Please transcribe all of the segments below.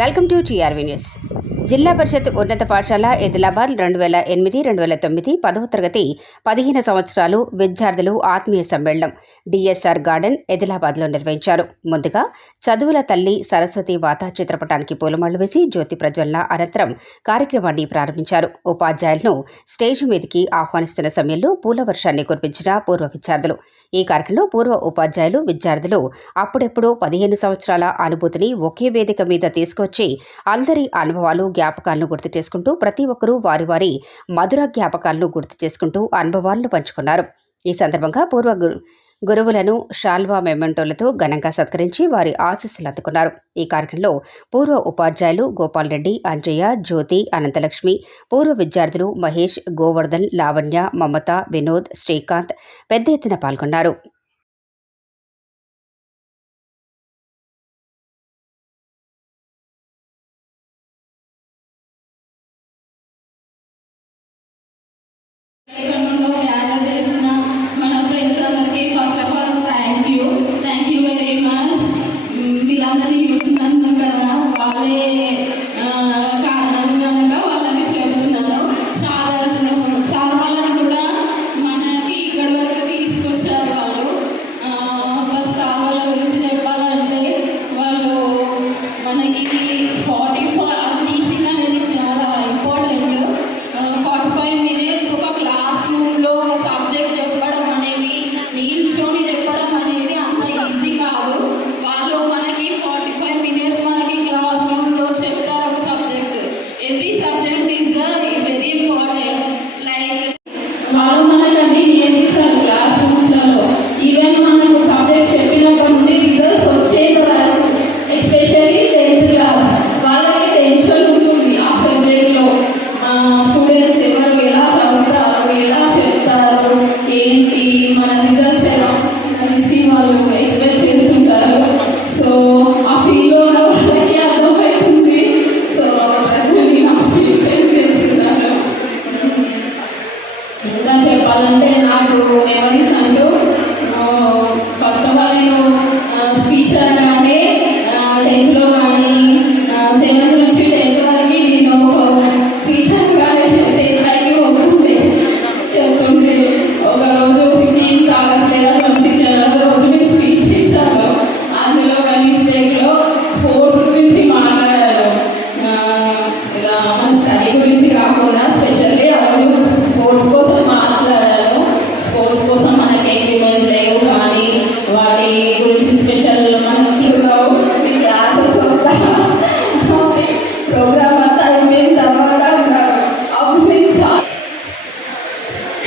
Welcome to TRV news. జిల్లా పరిషత్ ఉన్నత పాఠశాల ఎదిలాబాద్ 2008-2009 10వ తరగతి 15 సంవత్సరాలు విద్యార్థులు ఆత్మీయ సమ్మేళనం డిఎస్ఆర్ గార్డెన్ ఎదిలాబాద్లో నిర్వహించారు. ముందుగా చదువుల తల్లి సరస్వతి వాత చిత్రపటానికి పూలమాలలు వేసి జ్యోతి ప్రజ్వలన అనంతరం కార్యక్రమాన్ని ప్రారంభించారు. ఉపాధ్యాయులను స్టేజ్ మీదికి ఆహ్వానిస్తున్న సమయంలో పూల వర్షాన్ని కురిపించిన పూర్వ విద్యార్థులు. ఈ కార్యక్రమంలో పూర్వ ఉపాధ్యాయులు విద్యార్థులు అప్పుడెప్పుడో 15 సంవత్సరాల అనుభూతిని ఒకే వేదిక మీద తీసుకొచ్చి అందరి అనుభవాలు జ్ఞాపకాలను గుర్తు చేసుకుంటూ ప్రతి ఒక్కరూ వారి వారి మధుర జ్ఞాపకాలను గుర్తు చేసుకుంటూ అనుభవాలను పంచుకున్నారు. ఈ సందర్భంగా పూర్వ గురువులను షాల్వా మెమెంటోలతో ఘనంగా సత్కరించి వారి ఆశీస్సులు అందుకున్నారు. ఈ కార్యక్రమంలో పూర్వ ఉపాధ్యాయులు గోపాల్ రెడ్డి, అంజయ్య, జ్యోతి, అనంతలక్ష్మి, పూర్వ విద్యార్థులు మహేష్, గోవర్ధన్, లావణ్య, మమత, వినోద్, శ్రీకాంత్ పెద్ద ఎత్తున పాల్గొన్నారు. మన ఫ్రెండ్స్ అందరికీ first of all thank you very much. వీళ్ళందరినీ చూస్తున్నాను కదా, వాళ్ళే కారణం కనుక వాళ్ళకి చెబుతున్నాను. సార్ వాళ్ళని కూడా మనకి ఇక్కడి వరకు తీసుకొచ్చారు. వాళ్ళు సార్ వాళ్ళ గురించి చెప్పాలంటే వాళ్ళు మనకి 45 టీచింగ్ అనేది చాలా ఇంపార్టెంట్. 45 minutes ఒక క్లాస్ రూమ్లో ఒక సబ్జెక్ట్ చెప్పడం అనేది, నిల్చొని చెప్పడం అనేది అంత ఈజీ కాదు. వాళ్ళు మనకి 45 minutes మనకి క్లాస్ రూమ్లో చెప్తారు ఒక subject. Every subject is very important. Like వాళ్ళు మనకు అన్ని నేర్పిస్తారు క్లాస్ రూమ్స్లలో. ఈవెన్ మనకు సబ్జెక్ట్ చెప్పినప్పటి నుండి రిజల్ట్స్ వచ్చేది వరకు, ఎస్పెషల్లీ 10th క్లాస్ వాళ్ళకి టెన్షన్ ఉంటుంది ఆ సబ్జెక్ట్లో. స్టూడెంట్స్ ఎవరు ఎలా చదువుతారు, ఎలా చెప్తారు, ఏంటి మన రిజల్ట్స్ ఎలా అనేసి వాళ్ళు ఎక్స్పెక్ట్ చేస్తుంటారు. సో ఆ ఫీల్లో వాళ్ళకి అర్థమవుతుంది. సో ప్రజెంట్ నా ఫీల్ ఫేస్ చేస్తున్నారు. ఇంకా చెప్పాలంటే నాకు మెమరీస్ అంటూ ఫస్ట్ ఆఫ్ ఆల్ నేను స్పీచ్ అనగానే 10th కానీ 7th నుంచి 10th వరకు నేను స్పీచ్ అనగానే సేపైకి వస్తుంది చెప్తుంటే. ఒకరోజు 15th ఆగస్ట్ లేదా 26th రోజు నేను స్పీచ్ ఇచ్చాను. అందులో కానీ స్టేజ్లో స్పోర్ట్స్ గురించి మాట్లాడాను. ఇలా మన స్టడీ గురించి కాకుండా స్పెషల్లీ స్పోర్ట్స్ కోసం మాట్లాడాను. స్పోర్ట్స్ కోసం మనకి ఎక్విప్మెంట్స్ లేవు కానీ వాటి గురించి స్పెషల్ మనకి మీ క్లాసెస్ వస్తా ప్రోగ్రామ్ అంతా అయిపోయిన తర్వాత అప్పుడు నేను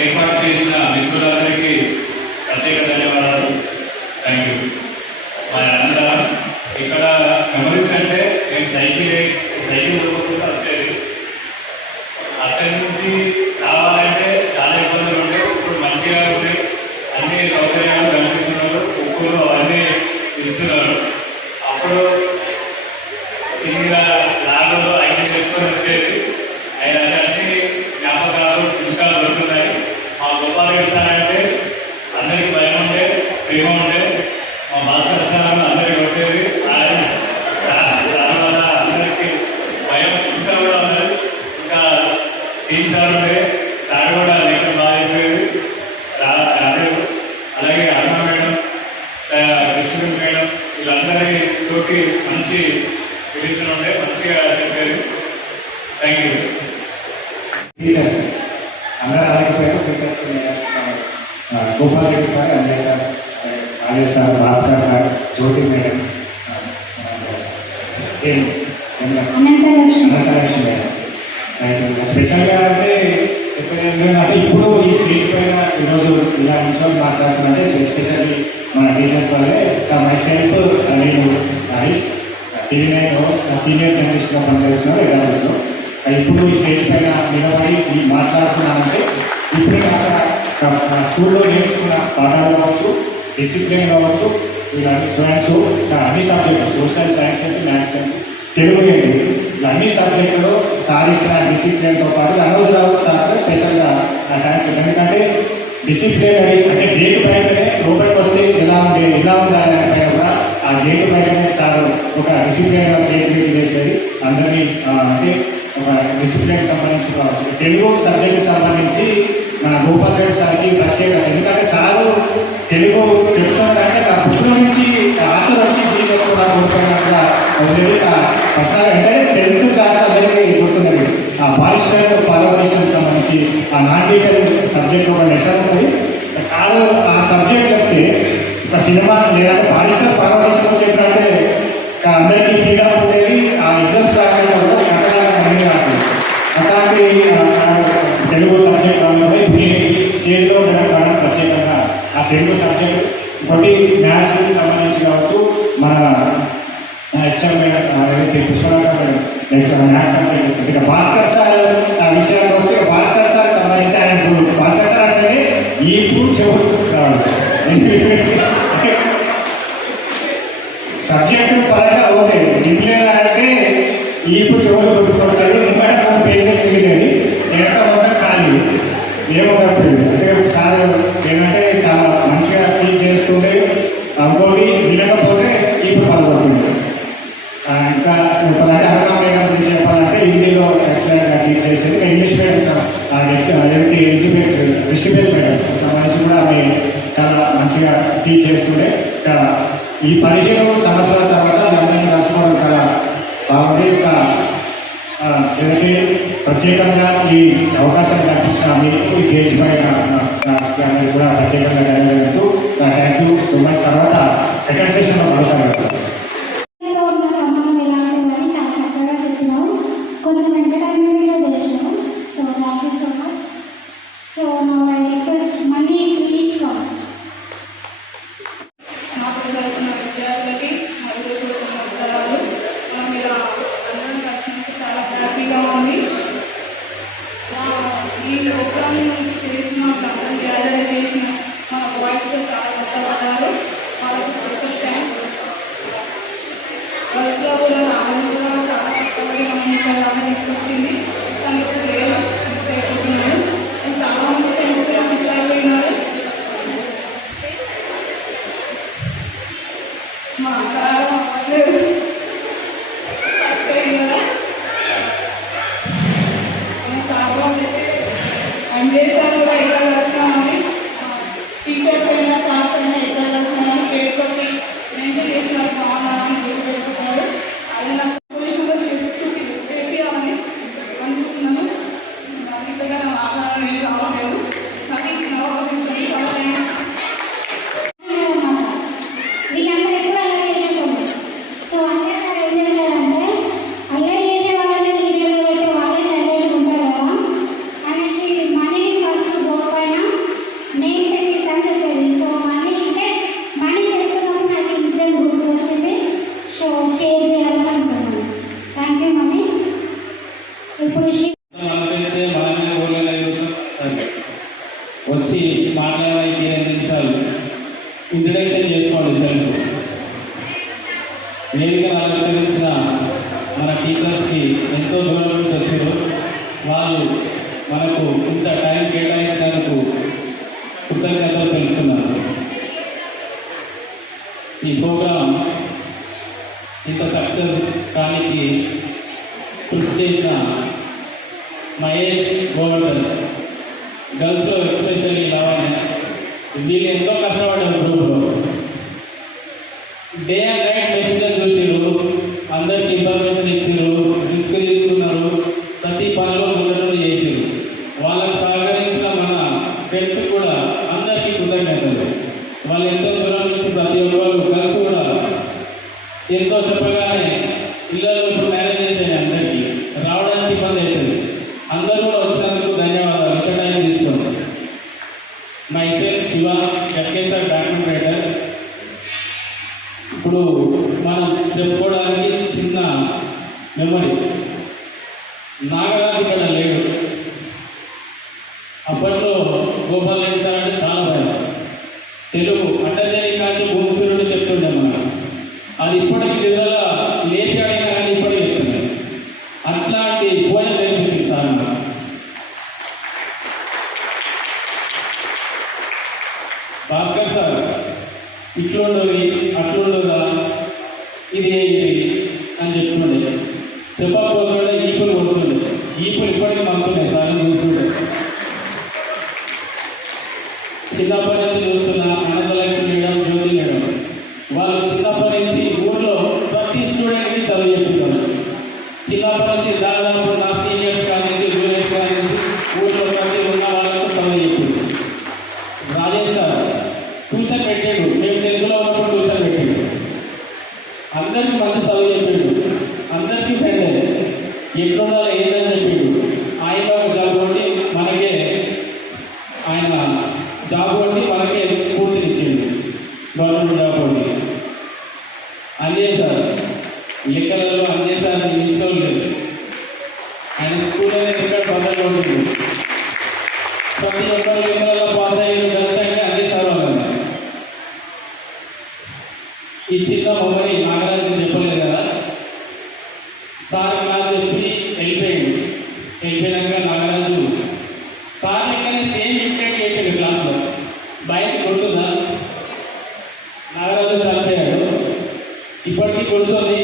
ఏర్పాటు చేసిన మిత్రులందరికీ ప్రత్యేక ధన్యవాదాలు. Thank you. మా అన్నగారు ఇక్కడ మెమరీస్ అంటే మేము సైకిల్ కొనుక్కుంటూ వచ్చేది. అక్కడి నుంచి రావాలంటే చాలా ఇబ్బందులు ఉండే. ఇప్పుడు మంచిగా ఉండే అన్ని సౌకర్యాలు కల్పిస్తున్నారు, ఉప్పులు అవన్నీ ఇస్తున్నారు. అప్పుడు చిన్న లాగలు అన్ని చేసుకొని వచ్చేది. అయినా అన్ని జ్ఞాపకాలు ఇంకా దొరుకుతున్నాయి. మా గోపాల్ రెడ్డి సార్ అంటే అందరికీ భయం ఉండే, ప్రేమ ఉండే. మా భాస్కర్ సార్ అందరికీ కొట్టేది. దానివల్ల అందరికీ భయం ఇంకా కూడా ఉన్నది. ఇంకా సీన్ సార్ ఉండే, సార్ కూడా లెక్కలు బాగా అయిపోయేది. రాలేదు. అలాగే అన్న మేడం, కృష్ణుడు మేడం వీళ్ళందరితోటి మంచి రిలేషన్ ఉండే, మంచిగా చెప్పేది. Thank you. టీచర్స్ అందరూ రాకపోయారు. Teachers Gopal Reddy sir, Anjay sir, Rajesh sir, Bhaskar sir, Jyoti madam, Anantalakshmi madam. స్పెషల్గా అంటే చెప్పేది ఏంటంటే ఇప్పుడు ఈ స్టేజ్ పైన ఈరోజు ఇలా నిమిషాలు మాట్లాడుతుందంటే స్పెషల్లీ మన టీచర్స్ వల్లే. మై సెల్ఫ్ నేను హరీష్, టీవీ9 సీనియర్ జర్నలిస్ట్గా పనిచేస్తున్నాను ఎడాబుస్లో. ఇప్పుడు ఈ స్టేజ్ పైన నిలబడి మాట్లాడుతున్నానంటే ఇప్పుడు అక్కడ స్కూల్లో నేర్చుకున్న పాఠాలు కావచ్చు, డిసిప్లిన్ కావచ్చు, వీళ్ళన్ని స్టూడెంట్స్ అన్ని సబ్జెక్టులు సోషల్ సైన్స్ అంటే, మ్యాథ్స్ అంటే, తెలుగు ఏంటి, ఇలా అన్ని సబ్జెక్టులో సార్ ఇచ్చిన డిసిప్లిన్తో పాటు అనవసరావు సార్ స్పెషల్గా థ్యాంక్స్. ఎందుకంటే డిసిప్లినరీ అంటే డేట్ బయటనే లోపలికి వస్తే ఎలా ఉంది కూడా ఆ గేట్ బయటనే సార్ ఒక డిసిప్లిన్గా గేట్ చేసేది అందరినీ అంటే ఒక డిసిప్లిన్కి సంబంధించి కావచ్చు. తెలుగు సబ్జెక్ట్కి సంబంధించి మన గోపాల్ రెడ్డి సార్కి ప్రత్యేకత. ఎందుకంటే సారు తెలుగు చెప్తున్నట్టే ఆ బుక్ నుంచి ఆథర్ వచ్చి టీచర్ కూడా కోల్పోయినట్టుగా ఉండేది. ప్రసాద్ అంటే 10th క్లాస్ అందరికీ గుర్తున్నది. ఆ బాలిస్టర్ పార్వతీశ్వరికి సంబంధించి ఆ నాన్ డీటెయిల్ సబ్జెక్ట్ ఒక లెసన్ ఉంటుంది. సారు ఆ సబ్జెక్ట్ చెప్తే ఒక సినిమా లేదంటే బాలిస్టర్ పార్వతీశ్వరం చెప్పినట్టే అందరికీ ఫ్రీగా ఉండేది. ఆ ఎగ్జామ్స్ రాకుండా కట్టడానికి రాసింది. అట్లాంటి తెలుగు సబ్జెక్ట్ రావాలి స్టేజ్లో ఉండడం కారణం ప్రత్యేకంగా ఆ తెలుగు సబ్జెక్ట్. ఒకటి మ్యాథ్స్కి సంబంధించి కావచ్చు, మన హెచ్ఎం ఏదైతే పుష్పరావు మ్యాథ్స్ సబ్జెక్ట్ చెప్తుంది. ఇక భాస్కర్ సార్ ఆ విషయానికి వస్తే భాస్కర్ సార్కి సంబంధించి ఆయన భాస్కర్ సార్ అంటే ఈ చెవులు రావాలి సబ్జెక్టు పరంగా ఓకే. ఇంగ్లీష్ అంటే ఇప్పుడు చెవులు గుర్తుకొచ్చారు. ఎందుకంటే కొన్ని పేజీలు మిగిలినది వెనక మొత్తం ఖాళీ ఏమవుతుంది అంటే ఒకసారి ఏంటంటే చాలా మంచిగా స్పీచ్ చేస్తుండే. ఇంకోటి వినకపోతే ఇప్పుడు పాల్గొంటుంది. ఇంకా అంటే అర్థమైన గురించి చెప్పాలంటే హిందీలో ఎక్సలెంట్గా టీచ్ చేసేది. ఇంగ్లీష్ మీడియం డిస్ట్రిబ్యూట్ మీడియం సంబంధించి కూడా ఆమె చాలా మంచిగా టీచ్ చేస్తుండే. ఇంకా ఈ 15 సంవత్సరాల తర్వాత అందరినీ రాసుకోవడం చాలా బాగుంది. ఇంకా ఏదైతే ప్రత్యేకంగా ఈ అవకాశాన్ని కల్పిస్తున్న మీకు ఈ కేసు పైన కూడా ప్రత్యేకంగా ధన్యవాదాలు. Thank you so much. తర్వాత సెకండ్ సెషన్లో మరోసారి సంబంధం ఎలాంటిదని చాలా చక్కగా చెప్పినావు. కొంచెం ఎంటర్టైన్మెంట్గా చేసినావు. So thank you so much. So నా రిక్వెస్ట్ మనీ ప్లీజ్ కమ్. నాకు చదువుతున్న విద్యార్థులకి మరియు నమస్కారాలు. మనం ఇలా అందరం కలిసినందుకు చాలా హ్యాపీగా ఉంది. ఈ ప్రోగ్రామ్ చేసిన అందరం గ్యాదర్ చేసిన మన బాయ్స్తో చాలా కష్టపడ్డారు. వాళ్ళకి స్పెషల్ థ్యాంక్స్. గర్ల్స్లో కూడా రావడం కూడా చాలా కష్టపడి మనం ఇక్కడ దాకా తీసుకొచ్చింది. కానీ ఇప్పుడు లేదు, మిస్ అయిపోతున్నాడు. నేను చాలా మంది ఫ్రెండ్స్ కూడా మిస్ అయిపోయినారు. మా అక్కరాగం అవ్వట్లేదు. ఫస్ట్ టైం కదా మన సార్లో అయితే ఎంజాయ్ సార్ కూడా ఎక్కడ కలిసినామని టీచర్స్ అయినా సార్స్ అయినా ఎక్కడ కలిసినామని పేరు కొట్టి మెయింటైన్ చేసినారు. బాగున్నారని పేరు పెట్టుకున్నారు. అది నా పొజిషన్లో చేయాలని అనుకుంటున్నాను. నాకు ఇంతగా నా ఆహారం ఏం రావట్లేదు. కానీ చాలా థ్యాంక్స్. వీళ్ళందరూ ఎప్పుడు అల్లరి చేసేవాళ్ళు. సో అంటే సార్ ఏం చేశాడంటే అల్లరి చేసే వాళ్ళని లీడర్గా పెట్టి వాళ్ళే సైలెంట్గా ఉంటారు కదా అనేసి మనీని ఫస్ట్ బోర్డు పైన నేమ్ సెట్ ఇస్తాను చెప్పేది. సో మనీ అంటే మనీ చెప్తున్నప్పుడు నాకు ఇన్సిడెంట్ గుర్తు వచ్చింది. సో షేర్ చేయాలని అనుకున్నాను. Thank you money. ఇప్పుడు వచ్చి మాట్లాడడానికి 2 నిమిషాలు ఇంట్రడక్షన్ చేసుకోండి. సెల్ఫ్ వేదికను అలంకరించిన మన టీచర్స్కి ఎంతో దూరం నుంచి వచ్చారు. వాళ్ళు మనకు ఇంత టైం కేటాయించినందుకు కృతజ్ఞతలు తెలుపుతున్నారు. ఈ ప్రోగ్రాం ఇంత సక్సెస్ కానికి కృషి చేసిన మహేష్ గోవర్ధన్, గర్ల్స్లో ఎస్పెషల్లీ లావణ్య, వీళ్ళు ఎంతో కష్టపడ్డారు. గ్రూప్లో డే అండ్ నైట్ మెసేజెస్ చూసిరు, అందరికి ఇన్ఫర్మేషన్ ఇచ్చిరు, రిస్క్ తీసుకున్నారు, ప్రతి పనిలో ముందట చేసిరు. వాళ్ళకి సహకరించిన మన ఫ్రెండ్స్ కూడా అందరికీ కృతజ్ఞతలు. వాళ్ళు ఎంతో దూరం నుంచి ప్రతి ఒక్కరు కలిసి కూడా ఎంతో చెప్పగానే ఇళ్ళలో ఇప్పుడు మేనేజ్ చేసేది అందరికీ రావడానికి ఇబ్బంది అవుతుంది. అందరూ కూడా వచ్చినందుకు ధన్యవాదాలు. ఇంత టైం తీసుకోండి. మై సెల్ఫ్ శివ, ఎఫ్కేసార్ డాక్యుమెంట్ రైటర్. ఇప్పుడు మనం చెప్పుకోవడానికి చిన్న మెమరీ. నాగరాజు ఇక్కడ లేడు. అప్పట్లో గోపాల్ రెడ్డి సార్ అంటే చాలా భయం. తెలుగు అట్టజని కాచి భూమిసూరుడు చెప్తుండే మనం. అది ఇప్పటికీ నిద్రగా లేపాడైనా కానీ ఇప్పటికీ చెప్తున్నాడు. అట్లాంటి పోయం నేర్పించింది సార్. భాస్కర్ సార్ ఇట్లుండరు అట్లుండరా ప్రతి ఒక్కరు ఎన్నికలలో పాస్ అయ్యారు కలిసి అదే సార్ వాళ్ళని. ఈ చిన్న మొబైల్ నాగరాజు చెప్పలేదు కదా, సార్ క్లాస్ చెప్పి వెళ్ళిపోయినాక నాగరాజు సార్ లెక్కనే సేమ్ ఇంటెంట్ చేసాడు క్లాస్లో. బాయ్స్ గుర్తుందా? నాగరాజు చనిపోయాడు, ఇప్పటికీ గుర్తుంది.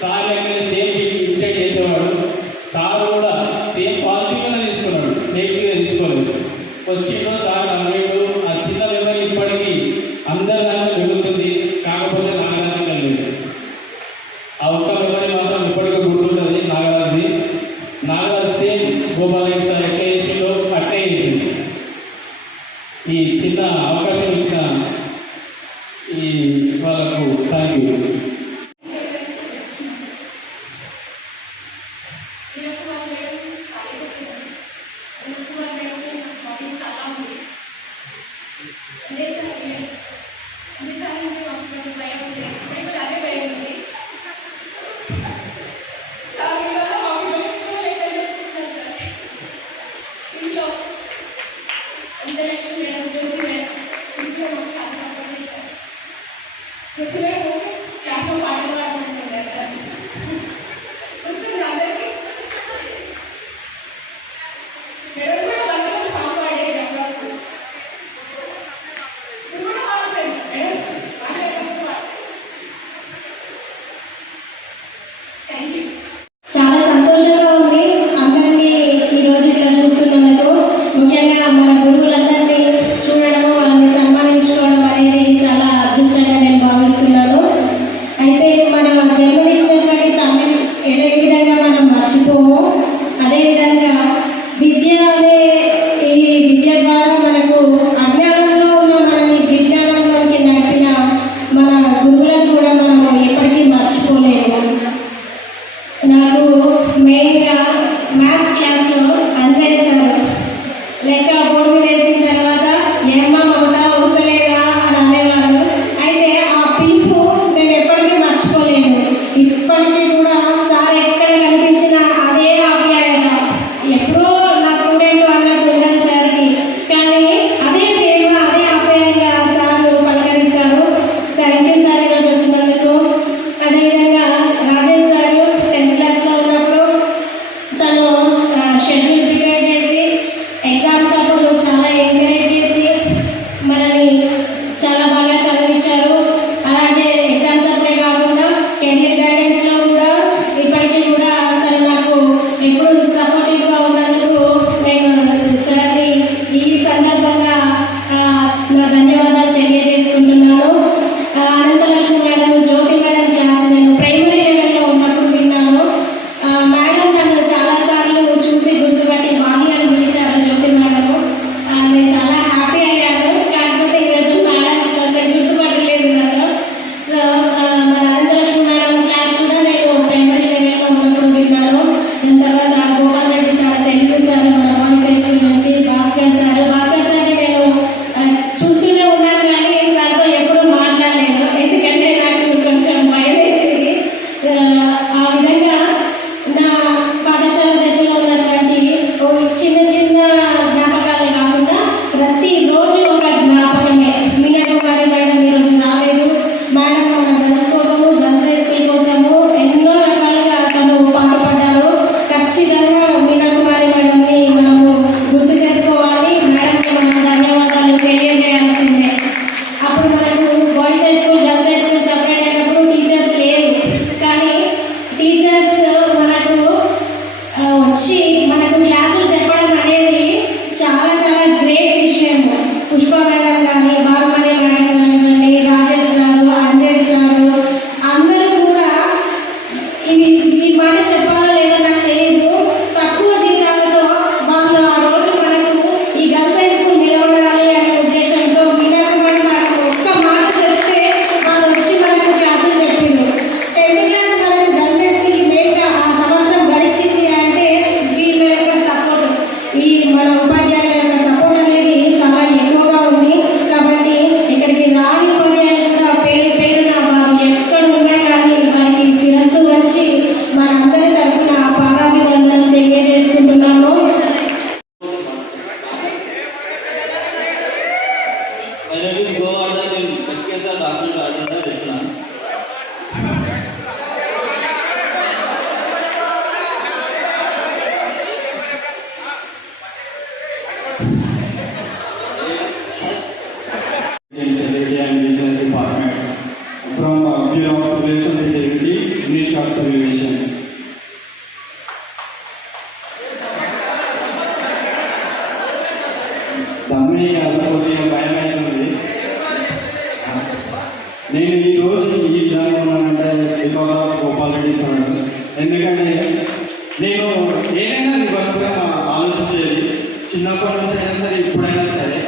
సార్ లెక్కనే సేమ్ ఇంటెంట్ చేసేవాడు. సార్ కూడా సేమ్ పాజిటివ్గానే తీసుకున్నాడు, నెగిటివ్గా తీసుకోలేదు. వచ్చిందో సార్ నవ్వేడు. ఆ చిన్న మెమరీ ఇప్పటికీ అందరి దాంట్లో వెలుగుతుంది, కాకపోతే నాగరాజు లేదు. ఆ ఒక్క మెమరీ మాత్రం ఇప్పటికీ గుర్తుంటుంది నాగరాజుది. నాగరాజు సేమ్ గోపాల్ రెడ్డి సార్ ఎట్లా చేసిండో అట్లే చేసిండు. ఈ చిన్న అవకాశం ఇచ్చిన ఈ వాళ్ళకు థ్యాంక్ యూ. క్లాస్లో పాటలు పాడుకుంటుండే సార్ ఉంటుంది అందరికీ. మేడం కూడా బంగారు సాంగ్ పాడేది అప్పుడప్పుడు. ఇప్పుడు కూడా పాడుతుంది మేడం, మాట్లాడేటప్పుడు పాడుతుంది. Thank you. చాలా సంతోషంగా ఉంది అందరినీ ఈరోజు ఇట్లా చూస్తున్నందుకు. ముఖ్యంగా మన గురువులందరినీ చూడడం, వాళ్ళని సన్మానించుకోవడం అనేది చాలా అదృష్టంగా నేను భావిస్తున్నాను. అయితే మనం జన్మనిచ్చినటువంటి తల్లి ఏ విధంగా మనం మర్చిపోము, అదేవిధంగా విద్య అనే ఈ విద్య ద్వారా మనకు అజ్ఞానంలో ఉన్న మనని విజ్ఞానంలోకి నడిపిన మన గురువులను కూడా మనం ఎప్పటికీ మర్చిపోలేము. నాకు మెయిన్గా మ్యాథ్స్ క్లాస్లో అంజయ్ సార్ లెక్క బోర్డు మీద వేసిన తర్వాత ఏమ్మా మమత వస్తలేదా అని అనేవారు. అయితే ఆ పిలుపు నేను ఎప్పటికీ మర్చిపోలేను. ఇప్పటికీ కూడా సార్ ఎక్కడ కనిపించినా అదే ఆప్యాయత. ఎప్పుడో నా స్టూడెంట్ అన్నట్టు ఉండాలి సార్కి, కానీ అదే ప్రేమ అదే ఆప్యాయంగా సార్ పలకరిస్తారు. థ్యాంక్ యూ సార్ ఈరోజు వచ్చినందుకు. అదేవిధంగా రాజేష్ సార్ 10th క్లాస్లో ఉన్నప్పుడు తను షెడ్యూల్ ప్రిపేర్ చేసి ఎగ్జామ్స్ అప్పుడు చాలా ఎంకరేజ్ చేసి మనల్ని చాలా బాగా చదివించారు. అలాగే ఎగ్జామ్స్ అప్పుడే కాకుండా కెరియర్ గైడెన్స్లో కూడా ఇప్పటికీ కూడా తను నాకు ఎప్పుడు సపోర్టివ్గా ఉన్నందుకు నేను సార్ని ఈ సందర్భంగా నా ధన్యవాదాలు తెలియజేసుకుంటున్నాను. అనంతలక్ష్మి మేడం, జ్యోతి మేడం క్లాస్ నేను ప్రైమరీ లెవెల్లో ఉన్నప్పుడు విన్నాను. మేడం నన్ను చాలాసార్లు చూసి గుర్తుపట్టి బాగా అని పిలిచారు జ్యోతి మేడం. నేను చాలా హ్యాపీ అయ్యాను. కాకపోతే ఈరోజు మేడం కొంచెం గుర్తుపట్టలేదు నన్ను. సో మన అనంతలక్ష్మి మేడం క్లాస్ కూడా నేను ప్రైమరీ లెవెల్లో ఉన్నప్పుడు విన్నాను. దాని తర్వాత గోపాల్ రెడ్డి సార్, తెలుగు సార్, మన బాయ్స్ హై స్కూల్ నుంచి భాస్కర్ సార్ని నేను చూస్తూనే ఉన్నాను, కానీ సార్తో ఎప్పుడూ మాట్లాడలేదు. ఎందుకంటే నాకు కొంచెం భయం వేసింది. ఆ విధంగా నా పాఠశాల దశలో ఉన్నటువంటి చిన్న చిన్న జ్ఞాపకాలే కాకుండా ప్రతిరోజు ఒక జ్ఞాపకమే. మీనాకుమారి మేడం ఈరోజు రాలేదు. మేడం మన గర్ల్స్ కోసము, గర్ల్స్ హై స్కూల్ కోసము ఎన్నో రకాలుగా తను పాటుపడ్డారు. ఖచ్చితంగా మీనాకుమారి మేడంని మనము గుర్తు చేసుకోవాలి. మేడంకి మనం ధన్యవాదాలు తెలియజేయాల్సిందే. అప్పుడు మనకు boys high school, girls high school separate అయినప్పుడు టీచర్స్ లేరు, కానీ టీచర్స్ మనకు వచ్చి మనకు క్లాసులు చెప్పడం అనేది చాలా చాలా గ్రేట్ విషయం. పుష్ప మేడం కానీ, బాలమణి మేడం కానీ, రాజేష్ సారు, అంజయ్ సారు అందరూ కూడా ఈ మాట చెప్పాలో లేదో నాకు తెలియదు. తక్కువ జీతాలతో వాళ్ళు ఆ రోజు మనకు ఈ గర్ల్స్ హై స్కూల్ నిలబడాలి అనే ఉద్దేశంతో మీనాకుమారి మనకు ఒక్క మాట చెప్తే వాళ్ళు వచ్చి మనకు క్లాసులు చెప్పిండ్రు. 10th క్లాస్ మనకు గర్ల్స్ హై స్కూల్కి మెయిన్గా ఆ సంవత్సరం గడిచింది అంటే వీళ్ళ యొక్క సపోర్ట్, ఈ మన ఉపాధ్యాయుల యొక్క సపోర్ట్ అనేది చాలా ఎక్కువగా ఉంది. కాబట్టి ఇక్కడికి రాని ఉపాధ్యాయులు కూడా పేరు పేరున వారు ఎక్కడ ఉన్నా కానీ వారికి శిరస్సు వచ్చి మనందరి తరఫున పాదాభివందనలు తెలియజేసుకుంటున్నాము. రిలేటివ్స్ గోవార్ధన్ నేను ఖచ్చితంగా డాక్యుమెంట్ రాజేంద్ర ఇస్తున్నాను. Secretary and Relations Department from Bureau of Relations Integrity, Ministry of Civil Aviation. తమ్మి కొద్దిగా భయం అవుతుంది. నేను ఈరోజు ఈ విధంగా ఉన్నానంటే because of Gopal Reddy sir. ఎందుకంటే నేను ఏదైనా రివర్స్గా ఆలోచించేది చిన్నప్పటి నుంచి అయినా సరే ఇప్పుడైనా సరే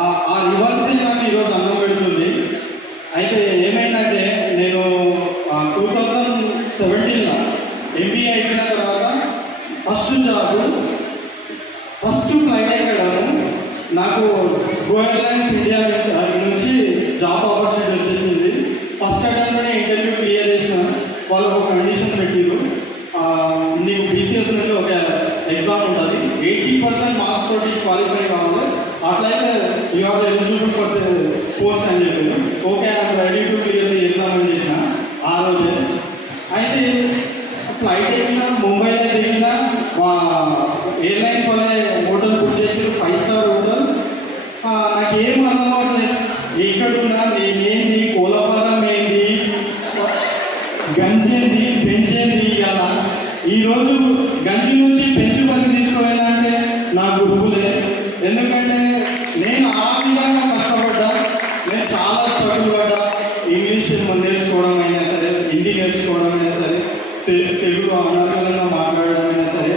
ఆ రివర్సే నాకు ఈరోజు అన్నం పెడుతుంది. అయితే ఏమైందంటే నేను 2017లో MBA అయిపోయిన తర్వాత ఫస్ట్ ఫ్లైట్ ఎక్కడాను నాకు గో ఎయిర్లైన్స్ ఇండియా నుంచి జాబ్ ఆపర్చునిటీ వచ్చేసింది. ఫస్ట్ అటెంప్ట్లోనే ఇంటర్వ్యూ క్లియర్ చేసిన వాళ్ళు ఒక కండిషన్ పెట్టిరు, నీకు BCS నుంచి ఒక ఎగ్జామ్ ఉంటుంది, 80% మార్క్స్ తోటి క్వాలిఫై కావాలి, అట్లయితే you are eligible for the post అని చెప్పారు. Okay, I'm ready to clear the exam అని చెప్పిన ఆ రోజే. అయితే ఫ్లైట్ ఎక్కిన ముంబైలో దిగిన ఎయిర్లైన్స్ వాళ్ళే హోటల్ బుక్ చేసి 5 స్టార్ హోటల్. నాకు ఏం అర్థం అవ్వట్లేదు, ఎక్కడున్నా నేనేంది, కోలపాలం ఏంది, గంజేంది, పెంచేంది. ఇలా ఈరోజు గంజి నుంచి పెంచి పని తీసుకోవాలంటే నా గురువులే. ఎందుకంటే నేను ఆ విధంగా కష్టపడ్డా, నేను చాలా స్ట్రగుల్ పడ్డా. ఇంగ్లీష్ నేర్చుకోవడం అయినా సరే, హిందీ నేర్చుకోవడం అయినా సరే, తెలుగు అనర్గళంగా మాట్లాడడం అయినా సరే,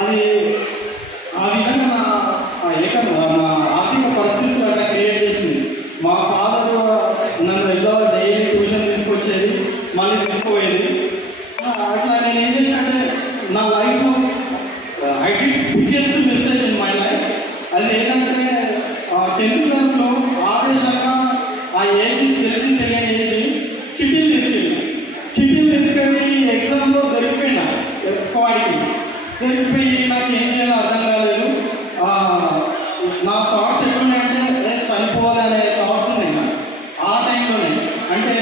అది ఆ విధంగా నా ఆర్థిక పరిస్థితులు అట్లా క్రియేట్ చేసింది. మా ఫాదర్ నన్ను ఎగ్జామ్ డైలీ ట్యూషన్ తీసుకొచ్చేది, మళ్ళీ తీసుకుపోయేది. అట్లా నేను ఏం చేశానంటే నా లైఫ్లో I did biggest mistake in my life. అది ఏంటంటే 10th క్లాస్లో ఆవేశంగా ఆ ఏజ్ తెలిసి తెలియని ఏజ్ చిట్టీలు తీసుకెళ్ళి ఎగ్జామ్లో దొరికిపోయినా స్క్వాడ్కి దొరికిపోయి నాకు ఏం చేయాలో అర్థం కాలేదు. నా థాట్స్ ఎట్లున్నాయంటే చనిపోవాలి అనే థాట్స్ ఉన్నాయి ఆ టైంలోనే. అంటే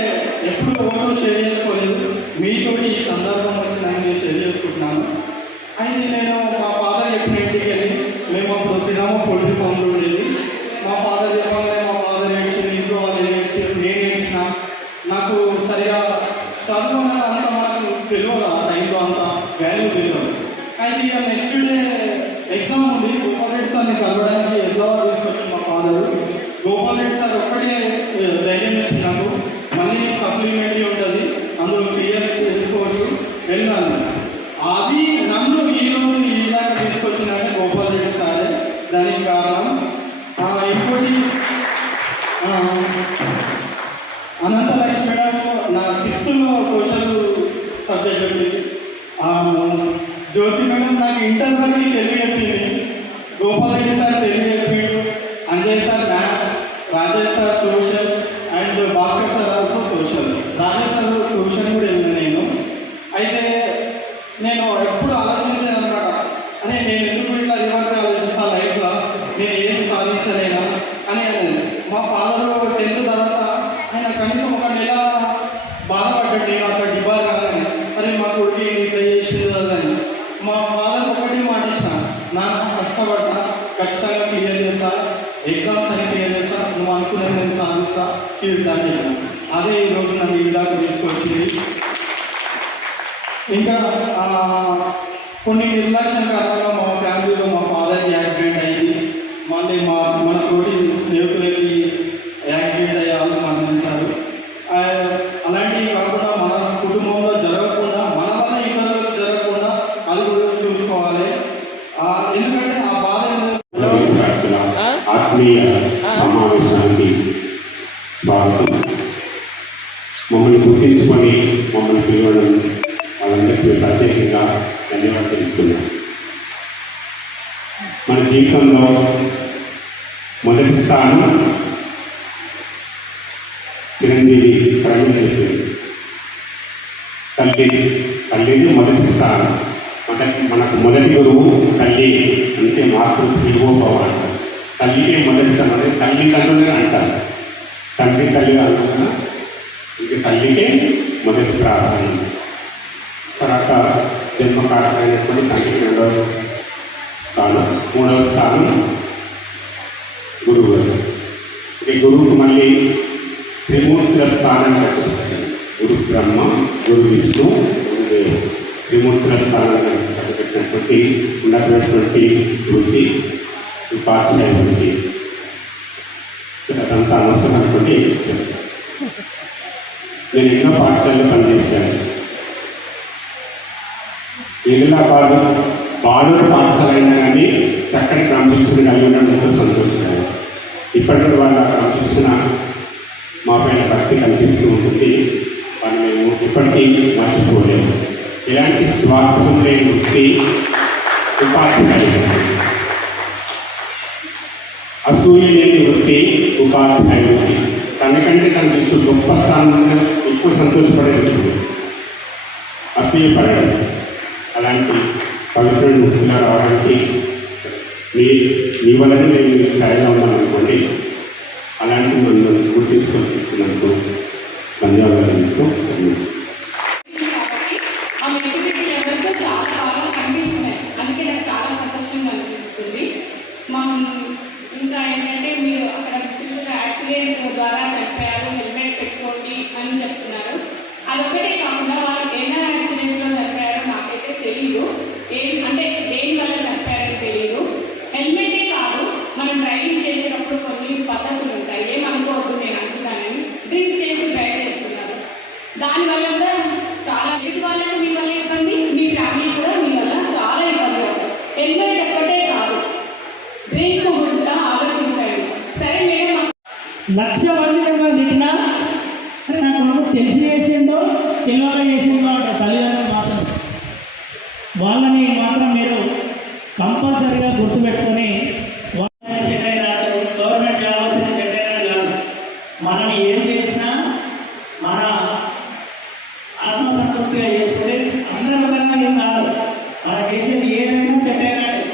ఎప్పుడు ఓటో షేర్ చేసుకోలేదు, మీతో ఈ సందర్భం వచ్చినాక నేను షేర్ చేసుకుంటున్నాను. అయితే నేను మా ఫాదర్ చెప్పిన ఇంటికి వెళ్ళి, మేము అప్పుడు శ్రీరామ పోల్ట్రీ ఫామ్లో ఉండేది. మా ఫాదర్ చెప్పగానే మా ఫాదర్ ఏడ్చింది, ఇంట్లో వాళ్ళు ఏడ్చారు, నేను ఏడ్చిన. నాకు సరిగా చదువు అన్నది అంత మనకు తెలియదు, ఆ టైంలో అంత వాల్యూ తెలియదు. అయితే ఇక నెక్స్ట్ డే ఎగ్జామ్ ఉంది, గోపాల్ రెడ్డి సార్ని కలవడానికి ఎగ్జామ్ తీసుకొచ్చింది మా ఫాదర్. గోపాల్ రెడ్డి సార్ ఒక్కటే ధైర్యం ఇచ్చింది నాకు, మళ్ళీ నీకు సప్లిమెంటరీ ఉంటుంది, అందులో క్లియర్ చేసుకోవచ్చు, వెళ్ళాను. అది నన్ను ఈరోజు ఈ విధంగా తీసుకొచ్చిందంటే గోపాల్ రెడ్డి సారే దానికి కారణం. ఇంకోటి అనంతలక్ష్మి మేడం నా 6th సోషల్ సబ్జెక్ట్ చెప్పింది. జ్యోతి మేడం నాకు ఇంటర్ వరకు తెలుగు చెప్పింది. గోపాల్ రెడ్డి సార్ తెలుగు చెప్పిండు, Anjay sir maths, Rajesh sir social and Bhaskar sir also social. Rajesh sir tuition కూడా వెళ్ళింది నేను. అయితే నేను ఎప్పుడు ఆలోచించేది అనమాట, అరే నేను ఎందుకు ఇట్లా రివర్స్ ఆలోచిస్తా లైఫ్లో, నేను ఏది సాధించలేనా అని అనేది. మా ఫాదర్ 10th తర్వాత ఆయన కనీసం ఒక నెల బాధపడ్డాడు, నేను అట్లా డిబార్ కాదని, అరే మా కొడుకు ఇట్లా చేసింది అని. మా ఫాదర్ ఒకటి మాట ఇచ్చిన, నాన్న కష్టపడతా, ఖచ్చితంగా క్లియర్ చేస్తా, ఎగ్జామ్స్ అని క్లియర్ చేస్తా, నువ్వు అనుకునేది నేను సాధిస్తా, తీరుతాను చెప్పాను. అదే ఈరోజు నన్ను ఈ దాకా తీసుకొచ్చింది. ఇంకా కొన్ని నిర్లక్ష్యం కారణంగా మా ఫ్యామిలీలో మా ఫాదర్కి యాక్సిడెంట్ అయ్యింది, మళ్ళీ మన తోటి స్నేహితులకి యాక్సిడెంట్ అయ్యే వాళ్ళు మరణించారు. అలాంటివి కాకుండా మన కుటుంబంలో జరగకుండా, మన వల్ల ఇతరులకు జరగకుండా అది కూడా చూసుకోవాలి. ఎందుకంటే ఆ బాధ ఆత్మీయ సమావేశానికి స్వాగతం. మమ్మల్ని గుర్తించుకొని మమ్మల్ని పిలవడం వాళ్ళందరికీ ప్రత్యేకంగా ధన్యవాదాలు తెలుపుతున్నాం. మన జీవితంలో మొదటి స్థానం చిరంజీవి ప్రవీణ్ చేస్తుంది. తల్లిని మొదటి స్థానం, మనకు మొదటి గురువు తల్లి, అంటే మాతృ దేవోభవ. తల్లికే మొదటి సమానం, తల్లిదండ్రులే అంటారు. తండ్రి తల్లి అనుకున్నా ఇంక తల్లికే మొదటి ప్రాధాన్యం. తర్వాత జన్మకారకమైనటువంటి తండ్రికి రెండవ స్థానం, మూడవ స్థానం గురువు గారు. ఈ గురువుకు మళ్ళీ త్రిమూర్తుల స్థానం కట్టుకుంటారు. గురు బ్రహ్మ, గురు విష్ణు, గురుదేవుడు. త్రిమూర్తుల స్థానం కట్టుపెట్టినటువంటి ఉన్నటువంటి వృత్తి ఉపాధ్యాయ వృత్తి. అదంతా అనవసరం అనుకోండి. నేను ఎన్నో పాఠశాలలో పనిచేశాను. ఎదిలాబాద్ బాడూరు పాఠశాల అయినా కానీ చక్కటి క్రమశిక్షణ కలిగి ఉండడం ఎంతో సంతోషంగా. ఇప్పటికీ వాళ్ళ క్రమశిక్షణ మా పైన భక్తి కనిపిస్తూ ఉంటుంది. వాళ్ళు మేము ఇప్పటికీ మర్చిపోలేము. ఇలాంటి స్వార్థం లేని వృత్తి ఉపాధ్యాయులు, అసూయ లేని వృత్తి ఉపాధ్యాయ వృత్తి. తనకంటే తన శిష్యుడు గొప్ప స్థానంలో ఎక్కువ సంతోషపడేది అసూయపడడం. అలాంటి పవిత్రుని వృత్తిలో రావడానికి మీ వల్లనే నేను ఈ స్థాయిలో ఉన్నాను అనుకోండి. అలాంటి నన్ను గుర్తించుకుంటున్నందుకు ధన్యవాదాలు. ఆ మెచ్యూరిటీ లెవెల్తో చాలా బాగా కనిపిస్తున్నాయి. అందుకే నాకు చాలా సంతోషంగా అనిపిస్తుంది. ఇంకా ఏంటంటే మీరు అక్కడ పిల్లలు యాక్సిడెంట్ ద్వారా చనిపోయారు, హెల్మెట్ పెట్టుకోండి అని చెప్తున్నారు. అదొకటే కాకుండా వాళ్ళు ఏమైనా యాక్సిడెంట్లో చనిపోయారో నాకైతే తెలియదు. అంటే దేని వల్ల చనిపోయారో తెలియదు. హెల్మెటే కాదు, మనం డ్రైవింగ్ చేసేటప్పుడు కొన్ని పద్ధతులు ఉంటాయి. ఏమనుకోవద్దు, నేను అంటున్నానని. డ్రింక్ చేసి డ్రైవ్ చేస్తున్నారు. దానివల్ల కూడా చాలా ఎదుటి వాళ్ళకి మీ వల్ల ఇబ్బంది, మీ ఫ్యామిలీ కూడా మీ వల్ల చాలా ఇబ్బంది అవుతుంది. హెల్మెట్ ఒక్కటే కాదు, బ్రేక్ కూడా ఆలోచించండి. సరే మేడం, 1,00,000 మంది మిమ్మల్ని తిట్టినా అరే నాకు కొడుకు తెలిసి చేసిందో తెలియక చేసిందో అంటే తల్లిదండ్రులు మాత్రం వాళ్ళని మాత్రం మీరు కంపల్సరీగా గుర్తుపెట్టుకొని వాళ్ళని సెట్ అయినారు. గవర్నమెంట్ జాబ్ వస్తే సెట్ అయినారు కాదు. మనం ఏం చేసినా మన ఆత్మసంతృప్తిగా చేసుకుని అందరి విధంగా ఏం కాదు, మనం చేసేది ఏదైనా సెట్ అయినట్టు.